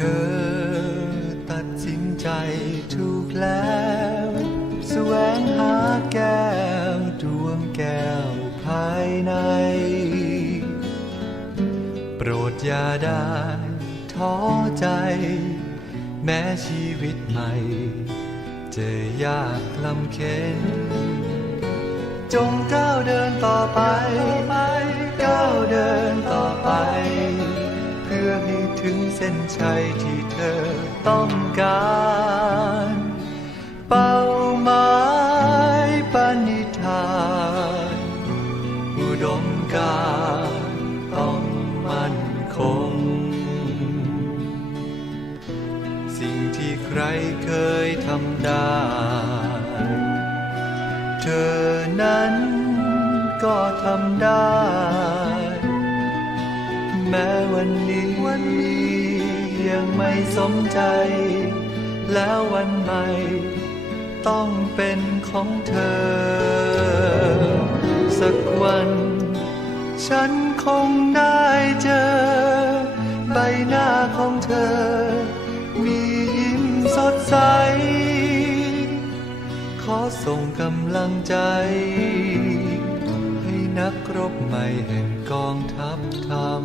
ธอตัดสินใจถูกแล้วแสวงหาแก้วดวงแก้วภายใน โปรดอย่าได้ท้อใจ แม้ชีวิตใหม่ จะยากลำเค็นจงก้าวเดินต่อไปก้าวเดินต่อไป เส้นชัยที่เธอต้องการ เป้าหมายปณิธานอุดมการต้องมั่นคง สิ่งที่ใครเคยทำได้ เธอนั้นก็ทำได้ แม้วันนี้วันนี้ ยังไม่สมใจ แล้ววันใหม่ ต้องเป็นของเธอ สักวัน ฉันคงได้เจอ ใบหน้าของเธอ มียิ้มสดใส ขอส่งกำลังใจ ให้นักรบใหม่แห่งกองทัพธรรม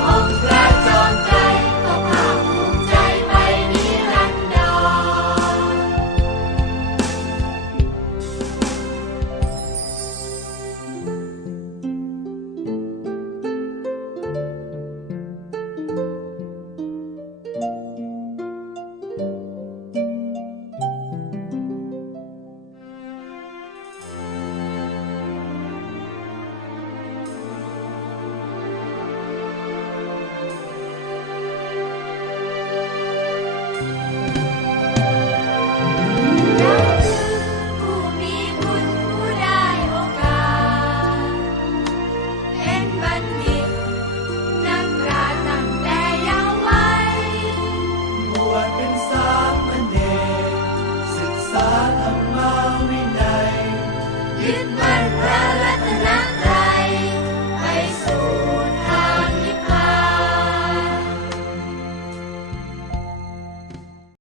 红。in my pride.